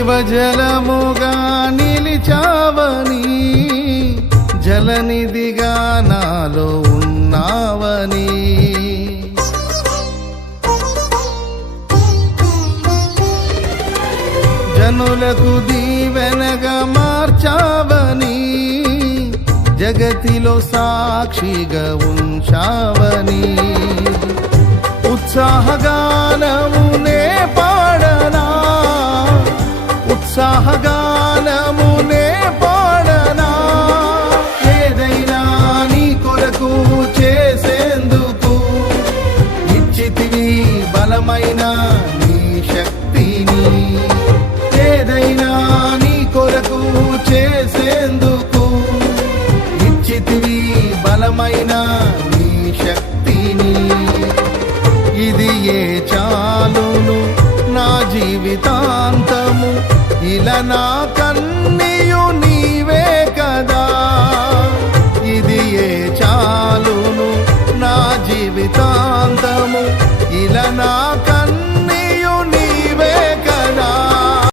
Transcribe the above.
జీవజలముగా నిలిచావని, జలనిధిగా నాలో ఉన్నావని, జనులకు దీవెనగా మార్చావని, జగతిలో సాక్షిగా ఉంచావని, ఉత్సాహగానమునే పాడనా, ఉత్సాహగానమునే పాడనా, ఏదైనా నీ కొరకు చేసేందుకు ఇచ్చితివి బలమైన నీ శక్తిని, ఏదైనా నీ కొరకు చేసేందుకు ఇచ్చితివి బలమైన నీ శక్తిని, ఇది ఏ చాలును నా జీవితాంతము, ఇలా నా కన్నీయు నీవే కదా, ఇది ఏ చాలును నా జీవితాంతము, ఇలా నా